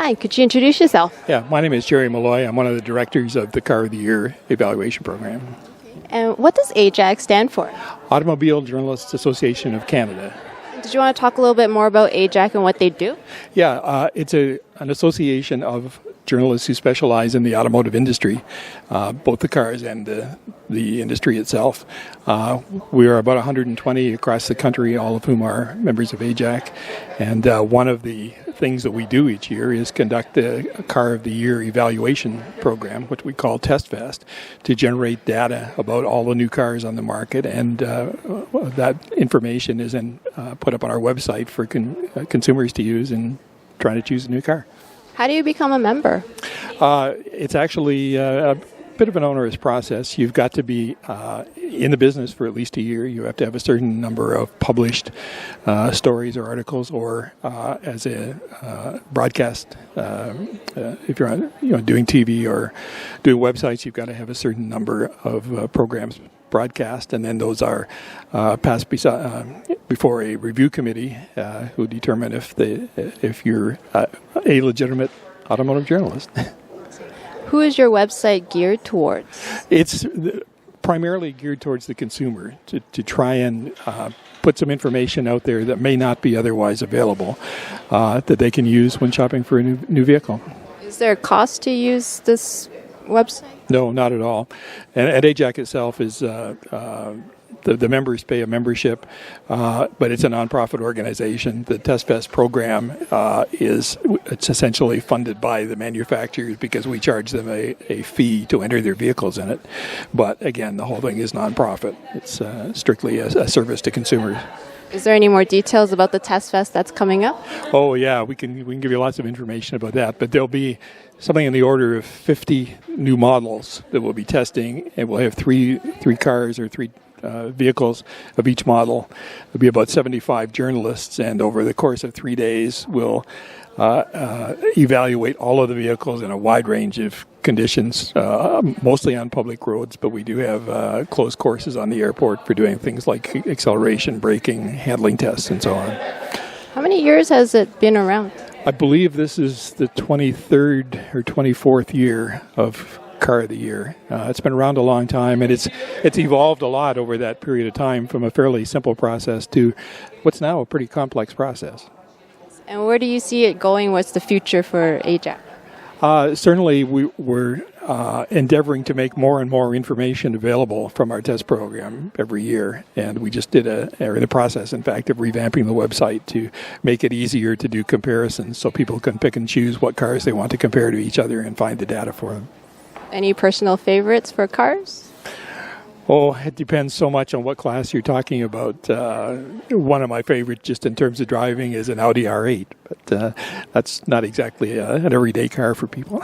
Hi, could you introduce yourself? Yeah, my name is Jerry Malloy. I'm one of the directors of the Car of the Year evaluation program. And what does AJAC stand for? Automobile Journalists Association of Canada. Did you want to talk a little bit more about AJAC and what they do? Yeah, it's an association of journalists who specialize in the automotive industry, both the cars and the industry itself. We are about 120 across the country, all of whom are members of AJAC. And one of the things that we do each year is conduct a Car of the Year evaluation program, which we call Test Fest, to generate data about all the new cars on the market. And that information is then put up on our website for consumers to use in trying to choose a new car. How do you become a member? It's actually a bit of an onerous process. You've got to be in the business for at least a year. You have to have a certain number of published stories or articles, or as a broadcast. If you're doing TV or doing websites, you've got to have a certain number of programs broadcast, and then those are passed before a review committee who determine if you're a legitimate automotive journalist. Who is your website geared towards? It's primarily geared towards the consumer to try and put some information out there that may not be otherwise available that they can use when shopping for a new vehicle. Is there a cost to use this website? No, not at all. And AJAC itself is the members pay a membership, but it's a nonprofit organization. The Test Fest program it's essentially funded by the manufacturers because we charge them a fee to enter their vehicles in it. But again, the whole thing is nonprofit. It's strictly a service to consumers. Is there any more details about the Test Fest that's coming up? Oh yeah, we can give you lots of information about that. But there'll be something in the order of 50 new models that we'll be testing, and we'll have three cars or three vehicles of each model. There'll be about 75 journalists, and over the course of 3 days, we'll evaluate all of the vehicles in a wide range of conditions, mostly on public roads, but we do have closed courses on the airport for doing things like acceleration, braking, handling tests, and so on. How many years has it been around? I believe this is the 23rd or 24th year of Car of the Year. It's been around a long time, and it's evolved a lot over that period of time from a fairly simple process to what's now a pretty complex process. And where do you see it going? What's the future for AJAC? Certainly, we're endeavoring to make more and more information available from our test program every year, and we just are in the process, in fact, of revamping the website to make it easier to do comparisons so people can pick and choose what cars they want to compare to each other and find the data for them. Any personal favorites for cars? Oh, it depends so much on what class you're talking about. One of my favorites, just in terms of driving, is an Audi R8, but that's not exactly an everyday car for people.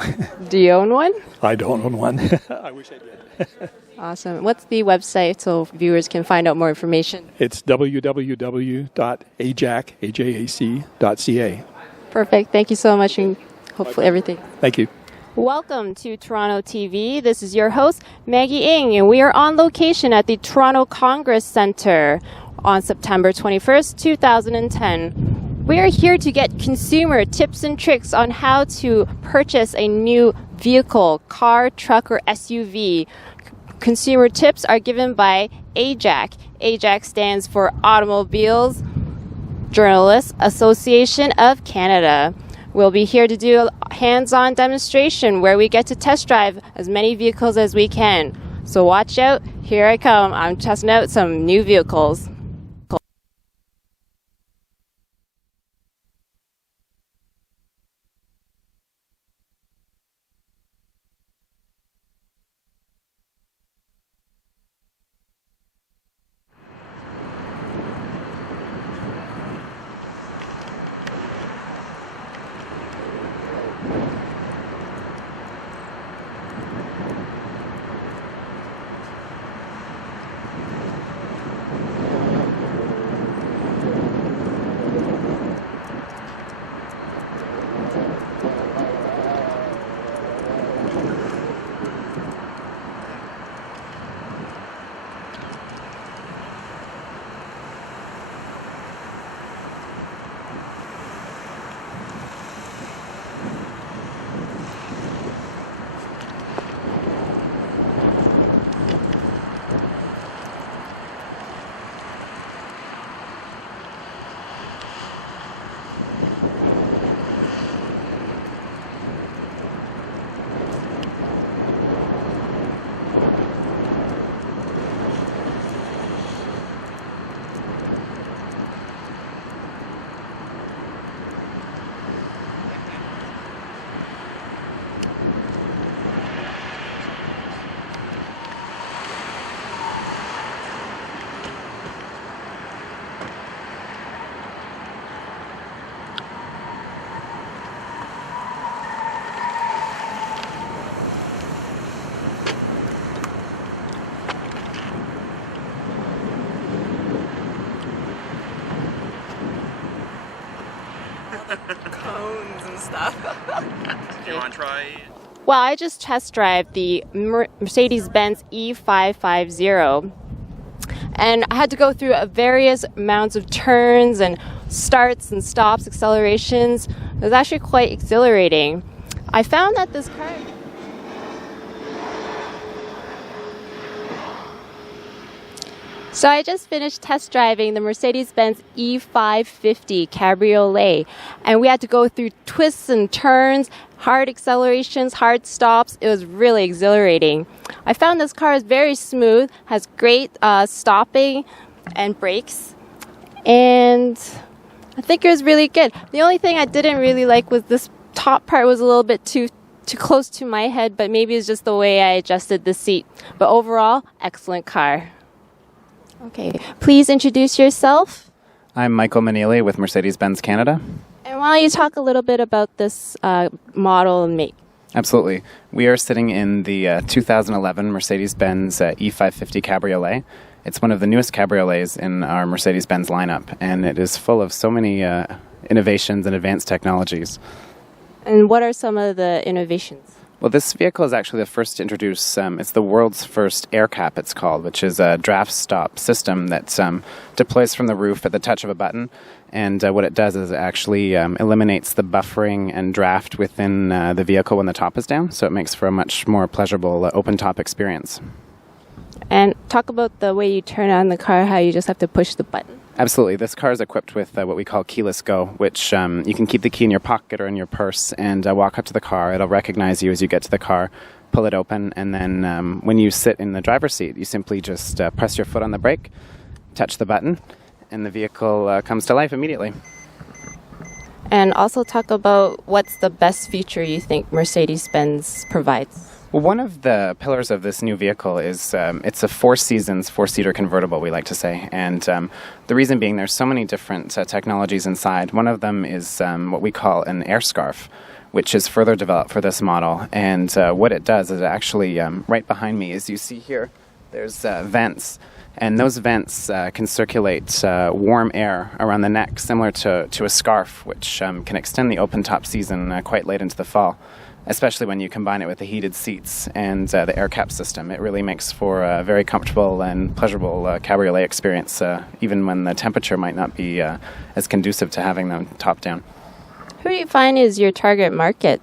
Do you own one? I don't own one. I wish I did. Awesome. What's the website so viewers can find out more information? It's www.ajac.ca. Perfect. Thank you so much, and hopefully everything. Thank you. Welcome to Toronto TV. This is your host, Maggie Ng, and we are on location at the Toronto Congress Centre on September 21st, 2010. We are here to get consumer tips and tricks on how to purchase a new vehicle, car, truck, or SUV. Consumer tips are given by AJAC. AJAC stands for Automobiles Journalists Association of Canada. We'll be here to do a hands-on demonstration where we get to test drive as many vehicles as we can. So watch out, here I come. I'm testing out some new vehicles. stuff. Do you want to try? Well, I just test drive the Mercedes-Benz e550, and I had to go through various amounts of turns and starts and stops, accelerations. It was actually quite exhilarating. I found that this car... So I just finished test driving the Mercedes-Benz e550 Cabriolet, and we had to go through twists and turns, hard accelerations, hard stops. It was really exhilarating. I found this car is very smooth, has great stopping and brakes, and I think it was really good. The only thing I didn't really like was this top part was a little bit too close to my head, but maybe it's just the way I adjusted the seat. But overall, excellent car. Okay, please introduce yourself. I'm Michael Manili with Mercedes-Benz Canada. And why don't you talk a little bit about this model and make? Absolutely. We are sitting in the 2011 Mercedes-Benz e550 Cabriolet. It's one of the newest cabriolets in our Mercedes-Benz lineup, and it is full of so many innovations and advanced technologies. And what are some of the innovations? Well, this vehicle is actually the first to introduce, it's the world's first air cap, it's called, which is a draft stop system that deploys from the roof at the touch of a button. And what it does is it actually eliminates the buffering and draft within the vehicle when the top is down. So it makes for a much more pleasurable open top experience. And talk about the way you turn on the car, how you just have to push the button. Absolutely. This car is equipped with what we call keyless go, which you can keep the key in your pocket or in your purse and walk up to the car. It'll recognize you as you get to the car, pull it open, and then when you sit in the driver's seat, you simply just press your foot on the brake, touch the button, and the vehicle comes to life immediately. And also talk about what's the best feature you think Mercedes-Benz provides. Well, one of the pillars of this new vehicle is it's a four-seater convertible, we like to say. And the reason being there's so many different technologies inside. One of them is what we call an air scarf, which is further developed for this model. And what it does is actually, right behind me, as you see here, there's vents. And those vents can circulate warm air around the neck, similar to a scarf, which can extend the open-top season quite late into the fall. Especially when you combine it with the heated seats and the air cap system. It really makes for a very comfortable and pleasurable cabriolet experience, even when the temperature might not be as conducive to having them top down. Who do you find is your target market?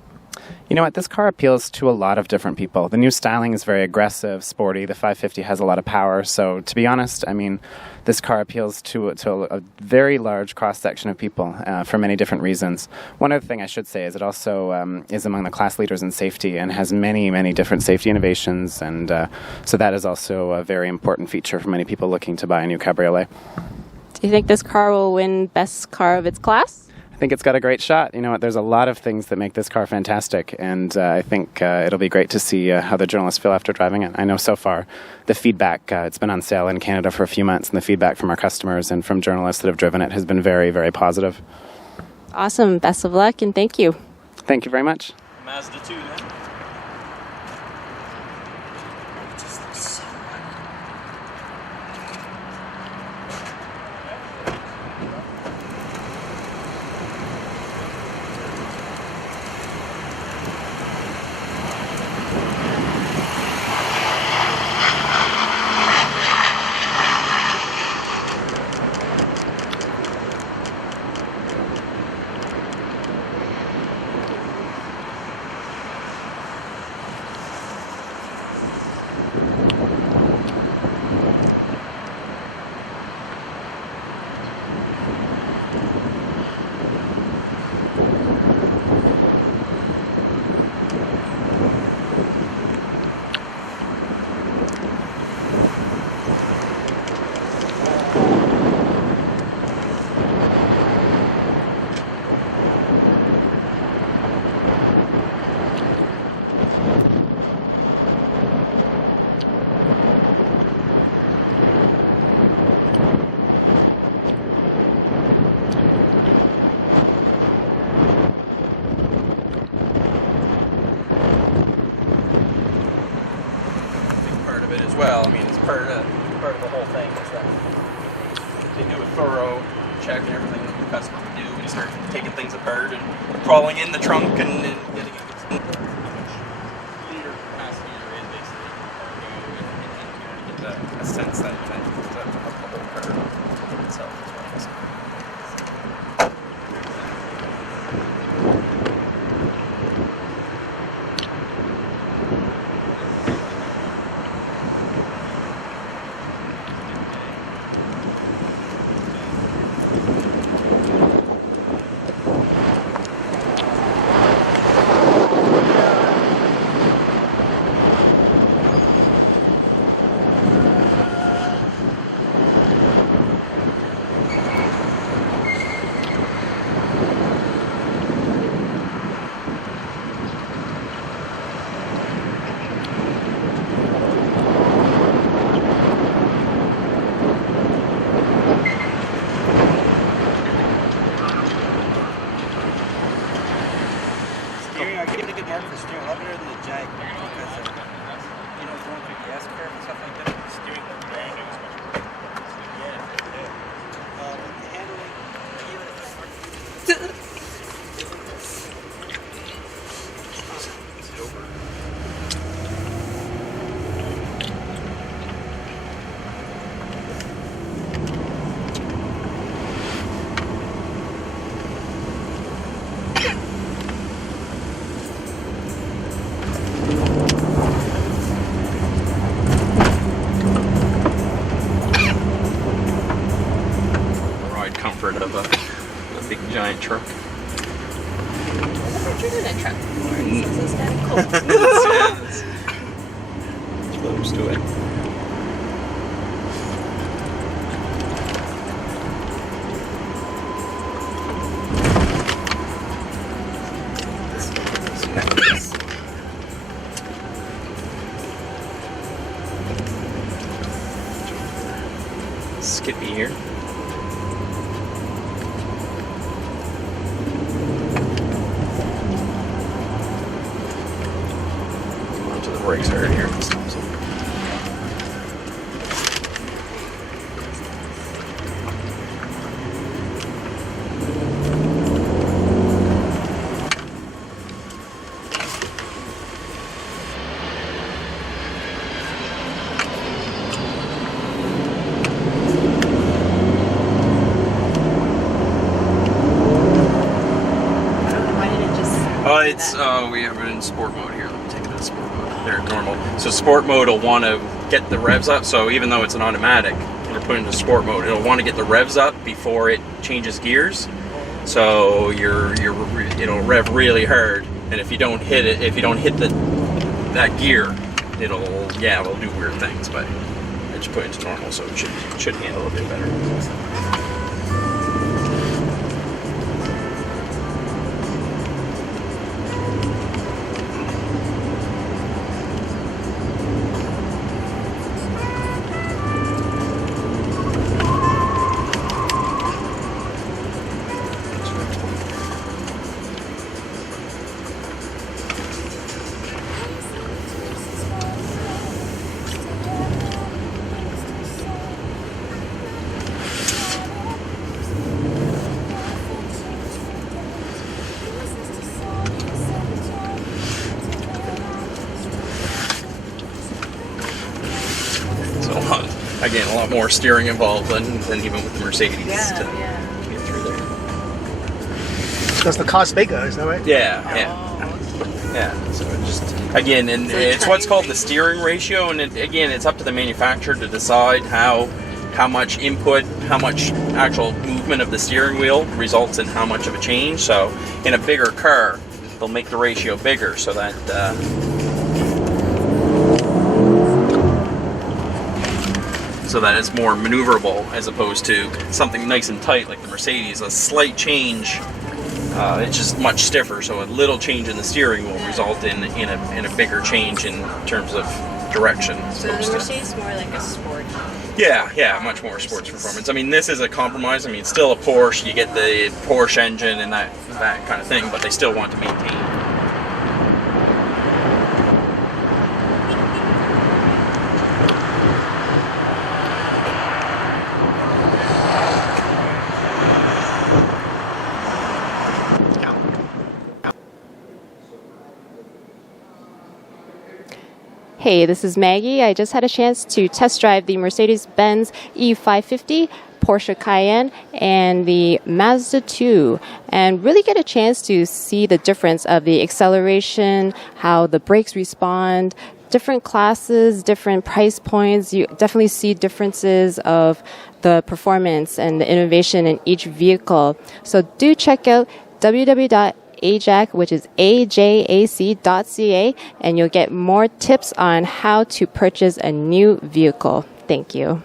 You know what, this car appeals to a lot of different people. The new styling is very aggressive, sporty. The 550 has a lot of power. So to be honest, I mean, this car appeals to a very large cross-section of people for many different reasons. One other thing I should say is it also is among the class leaders in safety and has many, many different safety innovations. And so that is also a very important feature for many people looking to buy a new cabriolet. Do you think this car will win best car of its class? I think it's got a great shot. You know what, there's a lot of things that make this car fantastic, and I think it'll be great to see how the journalists feel after driving it. I know so far the feedback, it's been on sale in Canada for a few months, and the feedback from our customers and from journalists that have driven it has been very, very positive. Awesome. Best of luck, and thank you. Thank you very much. Mazda2 then. As well. I mean, it's part of the whole thing is that they do a thorough check and everything that the customer would do can start taking things apart and crawling in the trunk and getting it. Liter capacity you're in, basically. And get a sense that of the whole car itself as well. So. Of a big giant truck. What's in a truck? This is kind of cool. It's close to it. Skippy here. Brakes are here. It's we have it in sport mode here. Let me take it to sport mode. They're normal. So sport mode will want to get the revs up. So even though it's an automatic, when you're put into sport mode, it'll want to get the revs up before it changes gears. So it'll rev really hard, and if you don't hit it, that gear, it'll do weird things. But I just put it into normal, so it should handle it a bit better. Again, a lot more steering involved than even with the Mercedes to get through there. Because the car's bigger, is that right? Yeah. So it just again, and it's what's called the steering ratio, and it's up to the manufacturer to decide how much input, how much actual movement of the steering wheel results in how much of a change. So in a bigger car, they'll make the ratio bigger so that. So that it's more maneuverable as opposed to something nice and tight like the Mercedes. A slight change, it's just much stiffer. So a little change in the steering will result in a bigger change in terms of direction. So the Mercedes is more like a sport. Yeah, much more sports performance. I mean, this is a compromise. I mean, it's still a Porsche. You get the Porsche engine and that kind of thing, but they still want to maintain. Hey, this is Maggie. I just had a chance to test drive the Mercedes-Benz e550, Porsche Cayenne, and the Mazda2, and really get a chance to see the difference of the acceleration, how the brakes respond, different classes, different price points. You definitely see differences of the performance and the innovation in each vehicle. So do check out www.ajac, which is ajac.ca, and you'll get more tips on how to purchase a new vehicle. Thank you.